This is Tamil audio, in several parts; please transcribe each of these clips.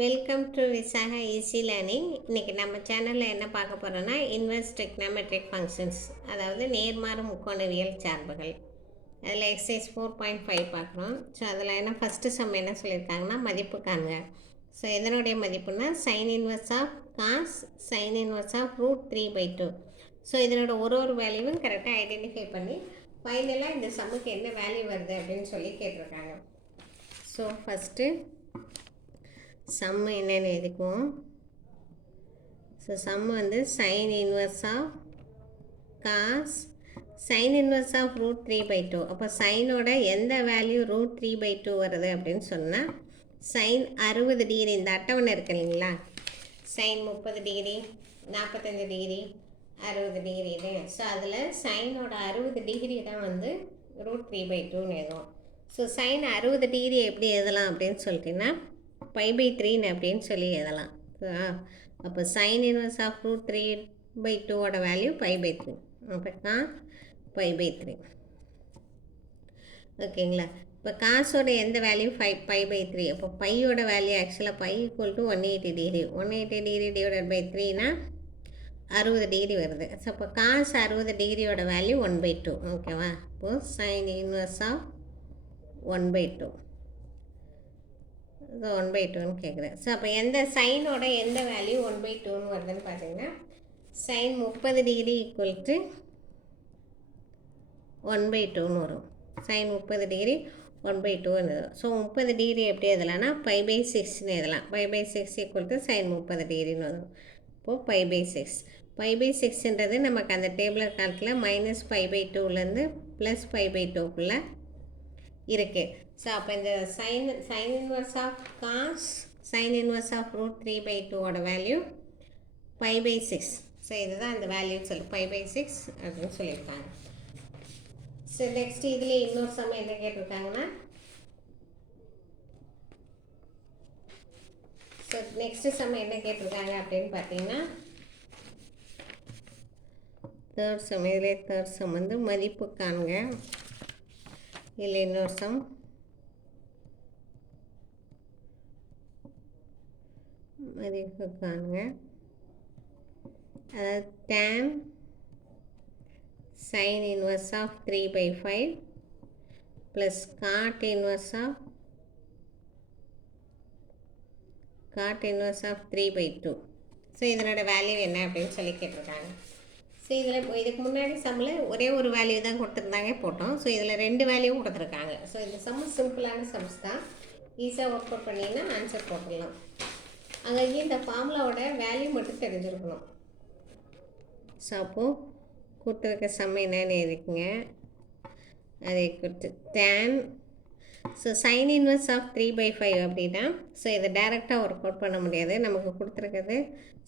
Welcome to Visakha easy learning. இன்றைக்கி நம்ம சேனலில் என்ன பார்க்க போகிறோன்னா இன்வெர்ஸ் ட்ரிக்னாமெட்ரிக் ஃபங்க்ஷன்ஸ், அதாவது நேர்மாறு முக்கோணவியல் சார்புகள். அதில் எக்ஸசைஸ் 4.5 பார்க்குறோம். ஸோ அதில் என்ன ஃபஸ்ட்டு சம் என்ன சொல்லியிருக்காங்கன்னா மதிப்பு காண்க. ஸோ இதனுடைய மதிப்புனா sine inverse of cos sine inverse of √3/2. So இதனோட ஒரு வேல்யூவும் கரெக்டாக ஐடென்டிஃபை பண்ணி ஃபைனலாக இந்த சம்முக்கு என்ன வேல்யூ வருது அப்படின்னு சொல்லி கேட்டிருக்காங்க. ஸோ ஃபஸ்ட்டு சம் என்னென்னு எழுதிக்குவோம். ஸோ சம் வந்து sine inverse of cos sine inverse of √3/2. அப்போ சைனோட எந்த வேல்யூ √3/2 வருது அப்படின்னு சொன்னால் சைன் 60 டிகிரி. இந்த அட்டவணை இருக்கு இல்லைங்களா, சைன் 30 டிகிரி 45 டிகிரி 60 டிகிரி இது. ஸோ அதில் சைனோட 60 டிகிரி தான் வந்து √3/2ன்னு எழுதுவோம். ஸோ சைன் 60 டிகிரி எப்படி எழுதலாம் அப்படின்னு சொல்லிட்டீங்கன்னா π/3 அப்படின்னு சொல்லி எழுதலாம். அப்போ சைன் இன்வெர்ஸ் ஆஃப் √3/2ஓட வேல்யூ π/3. அப்போ π/3 ஓகேங்களா. இப்போ காசோட எந்த வேல்யூ π/3. அப்போ பையோட வேல்யூ ஆக்சுவலாக π = 180 டிகிரி. 180 டிகிரி டிவைடட் பை 3னா 60 டிகிரி வருது. ஸோ அப்போ காசு 60 டிகிரியோட வேல்யூ 1/2. ஓகேவா. இப்போது சைன் இன்வெர்ஸ் ஆஃப் 1/2. ஸோ 1/2ன்னு கேட்குறேன். ஸோ அப்போ எந்த சைனோட எந்த வேல்யூ 1/2ன்னு வருதுன்னு பார்த்தீங்கன்னா சைன் 30 டிகிரி = 1/2ன்னு வரும். சைன் 30 டிகிரி 1/2ன்னு வரும். ஸோ 30 டிகிரி எப்படி எழுதலாம்னா π/6ன்னு எழுதலாம். π/6 = சைன் 30 டிகிரின்னு வரும். இப்போது π/6 π/6ன்றது நமக்கு அந்த டேபிளர் காலத்தில் -π/2லேருந்து +π/2க்குள்ளே இருக்குது. ஸோ அப்போ இந்த sine inverse of cos sine inverse of √3/2ஓட வேல்யூ π/6. ஸோ இதுதான் அந்த வேல்யூ சொல்லி π/6 அப்படின்னு சொல்லியிருக்காங்க. ஸோ நெக்ஸ்ட் இதுலேயே இன்னொரு சமயம் என்ன கேட்டிருக்காங்கன்னா, ஸோ நெக்ஸ்ட் சமயம் என்ன கேட்டிருக்காங்க அப்படின்னு பார்த்தீங்கன்னா தேர்ட் சம் வந்து மதிப்பு காண்க. இல்லை இன்னொரு சம் மதிப்பு காண்க. அதாவது tan sin inverse of 3/5 plus cot inverse of 3/2. So இதனோட வேல்யூ என்ன அப்படின்னு சொல்லி கேட்டிருக்காங்க. ஸோ இதில் இதுக்கு முன்னாடி சம்மில் ஒரே ஒரு வேல்யூ தான் கொடுத்துருந்தாங்க போட்டோம். ஸோ இதில் 2 வேல்யூ கொடுத்துருக்காங்க. ஸோ இந்த சம்மு சிம்பிளான சம்ஸ் தான், ஈஸியாக ஒர்க் அவுட் பண்ணிங்கன்னா ஆன்சர் போட்டுடலாம். அங்கேயும் இந்த ஃபார்முலாவோட வேல்யூ மட்டும் தெரிஞ்சிருக்கணும். ஸோ அப்போது கொடுத்துருக்க சம் என்னன்னு எழுதிக்குங்க. அதை கொடுத்து tan so sine inverse of 3/5 அப்படின்னா ஸோ இதை டைரெக்டாக ஒர்க் அவுட் பண்ண முடியாது. நமக்கு கொடுத்துருக்கிறது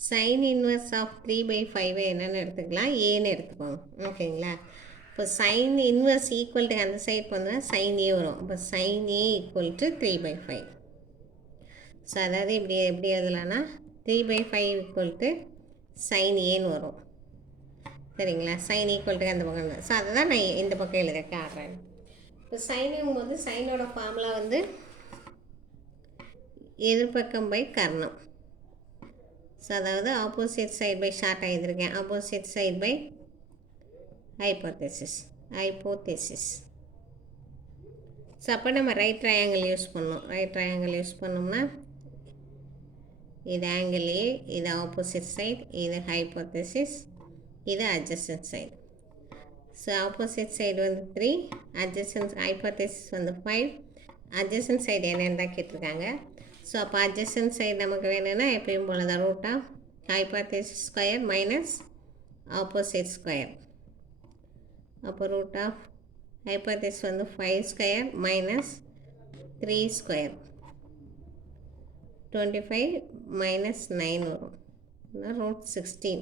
சைன் இன்வெர்ஸ் ஆஃப் 3/5 என்னென்னு எடுத்துக்கலாம், ஏன்னு எடுத்துக்கோங்க. ஓகேங்களா. இப்போ சைன் இன்வெர்ஸ் ஈக்குவல் டு அந்த சைட் வந்தால் சைன் ஏ வரும். இப்போ சைன் ஏ = 3/5. ஸோ அதாவது இப்படி எப்படி எழுதலான்னா 3/5 சைன் ஏன்னு வரும். சரிங்களா. சைன் ஈக்குவல் டு அந்த பக்கம் தான். ஸோ அதை தான் நான் இந்த பக்கம் எழுத காட்டுறேன். இப்போ சைனுங்கும் போது சைனோட ஃபார்முலா வந்து எதிர்பக்கம் பை கர்ணம். ஸோ அதாவது ஆப்போசிட் சைட் பை ஷார்ட்டாக எழுதியிருக்கேன். Opposite side by hypothesis. So அப்போ நம்ம ரைட் ட்ரையாங்கிள் யூஸ் பண்ணோம். ரைட் ட்ரையாங்கிள் யூஸ் பண்ணோம்னா இது ஆங்கிள் ஏ, இது ஆப்போசிட் சைட், இது ஹைப்போதெசிஸ், இது adjacent side. So opposite side வந்து 3, அட்ஜசன்ட் ஹைப்போதெசிஸ் வந்து 5. அட்ஜசன்ட் சைடு என்னென்னு தான் கேட்டிருக்காங்க. ஸோ அப்போ அட்ஜசன்ட் சைடு நமக்கு வேணும்னா எப்பயும் போல தான் √ ஹைப்போதெசிஸ் ஸ்கொயர் மைனஸ் ஆப்போசிட் ஸ்கொயர். அப்போ √ ஹைப்போதெசிஸ் வந்து 5² மைனஸ் 3² 25 மைனஸ் 9 வரும். √16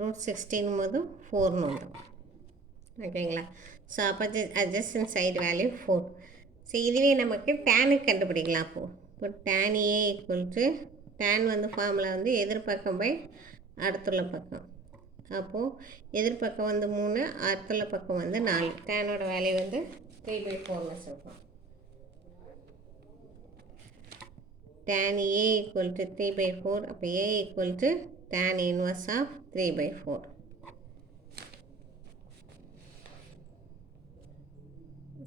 √16 போது 4ன்னு வரும். ஓகேங்களா. ஸோ அப்போ அட்ஜஸ்டன்ட் சைடு வேல்யூ 4. ஸோ இதுவே நமக்கு டேனுக்கு கண்டுபிடிக்கலாம். இப்போ tan A = tan வந்து ஃபார்முலா வந்து எதிர்பக்கம் பை அடுத்துள்ள பக்கம். அப்போது எதிர்பக்கம் வந்து 3, அடுத்துள்ள பக்கம் வந்து 4. டேனோட வேல்யூ வந்து 3/4 இருக்கும். tan A equal to 3/4. அப்போ A equal to tan inverse of 3/4.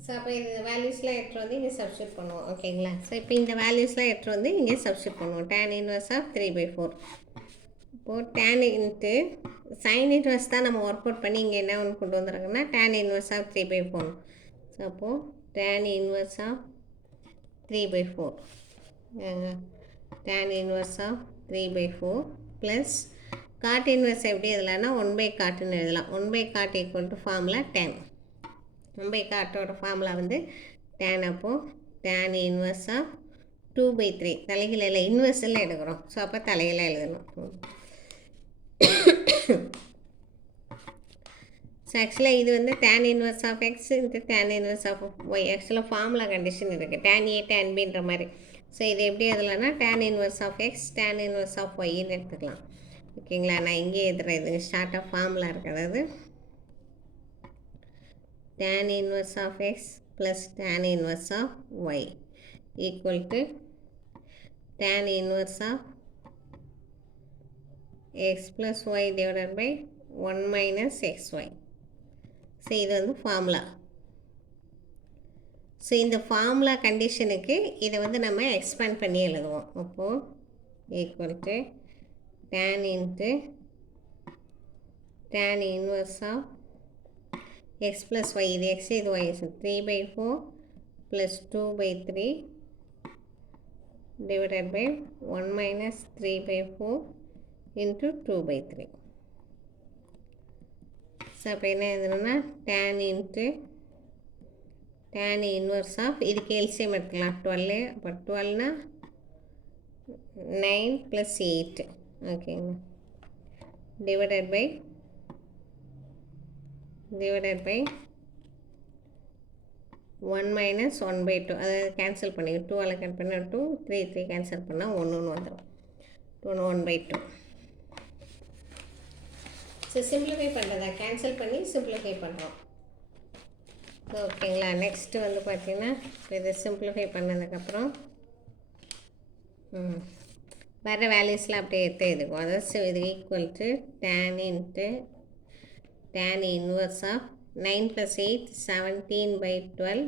So அப்போ இந்த வேல்யூஸ்லாம் எடுத்து வந்து இங்கே சப்ஸ்டியூட் பண்ணுவோம். ஓகேங்களா? ஸோ இப்போ இந்த வேல்யூஸ்லாம் எடுத்து வந்து இங்கே சப்ஸ்டியூட் பண்ணுவோம். tan inverse of 3/4. இப்போது tan இன்ட்டு sin inverse தான் நம்ம ஒர்க் அவுட் பண்ணி இங்கே என்ன ஒன்று கொண்டு வந்துடுறாங்கன்னா tan inverse of 3/4. ஸோ அப்போது tan inverse of 3/4. tan inverse of 3/4 plus cot inverse எப்படி எழுதலாம்னா 1/cotன்னு எழுதலாம். 1/cot equal to formula tan. 1/cotோட ஃபார்முலா வந்து tan. அப்போது tan inverse of 2/3 தலைகீழ இன்வெர்ஸில் எடுக்கிறோம். ஸோ அப்போ தலைகீழ எழுதணும். ஸோ ஆக்சுவலாக இது வந்து tan inverse of x into tan inverse of y. ஆக்சுவலாக ஃபார்முலா கண்டிஷன் இருக்குது tan A tan Bன்ற மாதிரி. ஸோ இது எப்படி எழுதலாம்னா tan inverse of x tan inverse of yன்னு எடுத்துக்கலாம். ஓகேங்களா? நான் இங்கே எழுதுறேன். இது ஷார்ட்டாக ஃபார்முலா இருக்குது. அதாவது tan inverse of x plus tan inverse of y equal to tan inverse of x plus y divided by 1 minus xy. So இது வந்து ஃபார்முலா. ஸோ இந்த ஃபார்முலா கண்டிஷனுக்கு இதை வந்து நம்ம எக்ஸ்பேண்ட் பண்ணி எழுதுவோம். அப்போது equal to tan into tan inverse of x plus y. இது x இது y. 3/4 plus 2/3 divided by 1 minus 3/4 into 2/3. So அப்போ என்ன எழுதணும்னா tan into tan inverse of இதுக்கு எல்சியம் எடுத்துக்கலாம் 12. அப்போ 12னா 9 plus 8. ஓகேங்க. divided by 1 minus 1/2. அதாவது கேன்சல் பண்ணி 2 கட் பண்ண 2 3 கேன்சல் பண்ணால் 1ன்னு வந்துடும். 1/2. ஸோ சிம்பிளிஃபை பண்ணுறதா கேன்சல் பண்ணி சிம்பிளிஃபை பண்ணுறோம். ஓகேங்களா? நெக்ஸ்ட்டு வந்து பார்த்திங்கன்னா இதை சிம்பிளிஃபை பண்ணதுக்கப்புறம் வர வேல்யூஸ்லாம் அப்படியே எடுத்து இருக்கும். அதாவது இது equal to tan into tan inverse of 9 plus 8 17/12.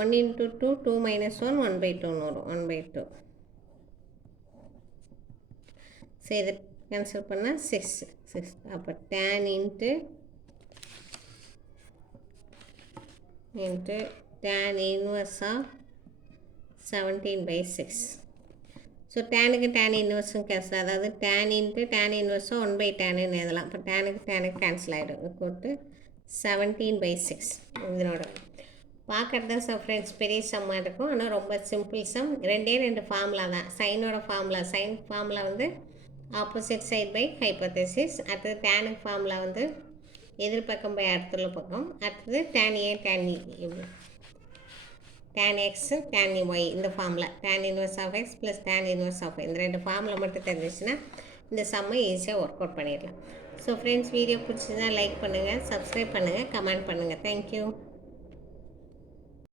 1 into 2 2 minus 1 1/2ன்னு வரும். 1/2. ஸோ இதை கேன்சல் பண்ணால் 6. அப்போ tan into tan inverse of 17/6. So டேனுக்கு tan இன்வெர்ஸும் கேன்சல். அதாவது tan இன்ட்டு tan இன்வெர்ஸும் 1/10ன்னு எழுதலாம். இப்போ டேனுக்கு கேன்சல் ஆகிடும். போட்டு 17/6 இதனோட பார்க்குறது தான். ஸோ ஃப்ரெண்ட்ஸ் பெரிய சம்மாக இருக்கும். ஆனால் ரொம்ப சிம்பிள் சம். 2 ஃபார்முலா தான். சைனோட ஃபார்முலா சைன் ஃபார்முலா வந்து ஆப்போசிட் சைட் பை ஹைப்போதசிஸ். அடுத்தது டேனுக்கு ஃபார்முலா வந்து எதிர்பக்கம் பை அடுத்துள்ள பக்கம். அடுத்தது tan A tan E tan x tan y இந்த formula tan inverse of x plus tan inverse of y இந்த 2 ஃபார்முலா மட்டும் தெரிஞ்சிச்சுன்னா இந்த சம்மை ஈஸியாக ஒர்க் அவுட் பண்ணிடலாம். ஸோ ஃப்ரெண்ட்ஸ் வீடியோ பிடிச்சிருந்தா லைக் பண்ணுங்கள், சப்ஸ்கிரைப் பண்ணுங்கள், கமெண்ட் பண்ணுங்கள். தேங்க்யூ.